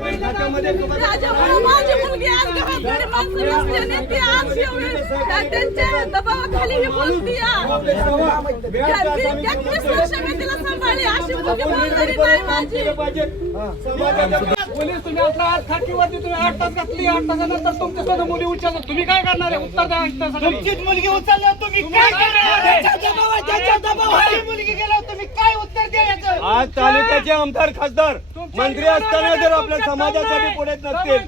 त्याच्यामुळे माझी मुलगी आज घरात घरी माणसं नसल्याने ती आज एवढी त्यांच्या दबावाखाली ही बोलती एकवीस वर्ष मी तिला सांभाळली अशी मुलगी बोलणारी नाही माझी. पोलीस तुम्ही आपला आज खाकीवरती तुम्ही 8 तास घातली 8 तासानंतर तुमच्या स्वतः मुली उचलल्या तुम्ही काय करणार आहे उत्तर द्या. तुमचीच मुलगी उचलल्यावर तुम्ही काय करणार? मुलगी गेल्यावर तुम्ही काय उत्तर द्यायचं? आज तालुक्याचे आमदार खासदार मंत्री असताना जर आपल्या समाजासाठी पुढे नसतील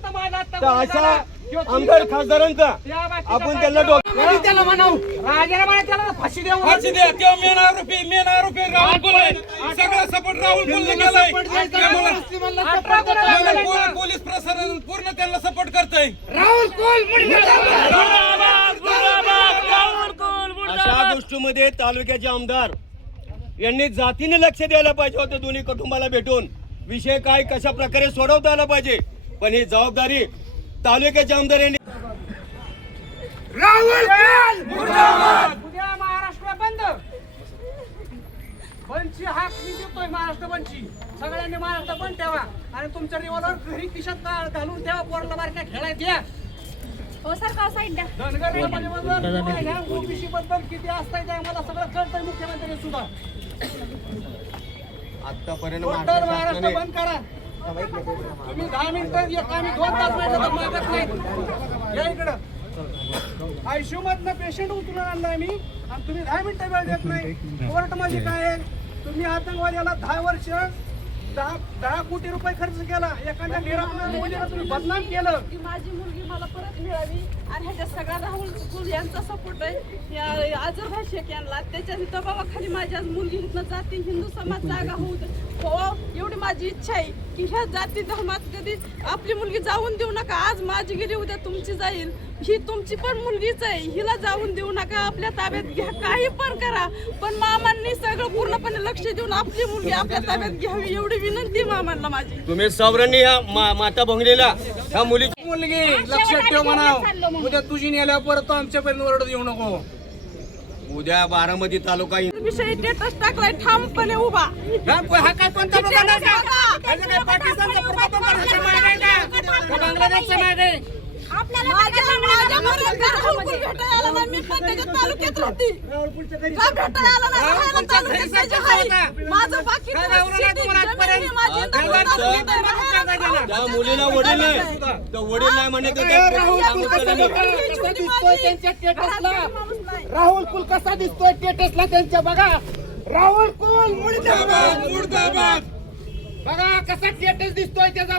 तर अशा आमदार खासदारांचा आपण त्यांना त्याला म्हणाव राजाला म्हणे त्याला फाशी देऊ. फाशी द्या. तेव्हा मेन आरोपी राहुल कुल आहे. सगळा सपोर्ट राहुल कुलने केलाय. पोलीस प्रशासन पूर्ण त्यांना सपोर्ट करतंय. राहुल कुल अशा गोष्टीमध्ये तालुक्याचे आमदार यांनी जातीने लक्ष द्यायला पाहिजे होते. दोन्ही कुटुंबाला भेटून विषय काय कशा प्रकारे सोडवता आला पाहिजे. पण ही जबाबदारी तालुक्याच्या आमदार यांनी. राहुल उद्या महाराष्ट्र बंद. बंदची हाक मी देतोय. महाराष्ट्र बंदची सगळ्यांनी महाराष्ट्र बंद ठेवा आणि तुमच्या रिव्हॉल्वर घरी खिशात घालून ठेवा. पोराला बारक्या खेळायला द्या. हो सर का साईड द्या. धनगर ओबीसी बद्दल किती असतंय ते आम्हाला सगळं कळतंय. मुख्यमंत्री सुद्धा आतापर्यंत महाराष्ट्र बंद करा. तुम्ही 10 मिनिटं आम्ही 2 तास मागत नाही. या इकडं आयसीयू मधनं पेशंट उचलून आणलाय मी आणि तुम्ही 10 मिनिटं वेळ देत नाही. कोर्ट मध्ये काय आहे? तुम्ही आतंकवाद्याला 10 वर्ष 10 कोटी रुपये खर्च केला. एखाद्या निराधार मुलीला तुम्ही बदनाम केलं. की माझी मुलगी मला परत मिळावी आणि ह्याच्या सगळा राहुल कुल यांचा सपोर्ट आहे. या आजरभाई शेख यांना त्याच्या दबावाखाली माझी आज मुलगी इथनं जाती हिंदू समाज जागा होऊ दे. हो एवढी माझी इच्छा आहे की ह्या जाती धर्मात कधी आपली मुलगी जाऊन देऊ नका. आज माझी गेली उद्या तुमची जाईल. ही तुमची पण मुलगीच आहे. हिला जाऊन देऊ नका. आपल्या ताब्यात घ्या. काही पण करा पण मामांनी सगळं पूर्णपणे लक्ष देऊन आपली मुलगी आपल्या ताब्यात घ्यावी एवढी विनंती मामांना माझी. तुम्ही सावरांनी ह्या माता भंगलेला ह्या मुलीची मुलगी लक्षात ठेव म्हणाव. उद्या तुझी नेल्यावर परत आमच्यापर्यंत ओरडत येऊ नको. उद्या बारामती तालुका विषयी स्टेटस टाकलाय ठामपणे उभा. हा काय कोणता पाकिस्तानचा प्रभाव बांगलादेशचा मागे माझ्या भेटायला आला नाही. मी पण त्याच्या तालुक्यात राहते. का भेटायला आला नाही? राहायला तालुक्यात त्याच्या आहे. माझं बाकी त्या मुलीला वडील नाही तर वडील नाही म्हणे राहुल कुल कसा दिसतोय स्टेटसला त्यांच्या बघा. राहुल कुल मुर्दाबाद बघा कसा स्टेटस दिसतोय त्याचा.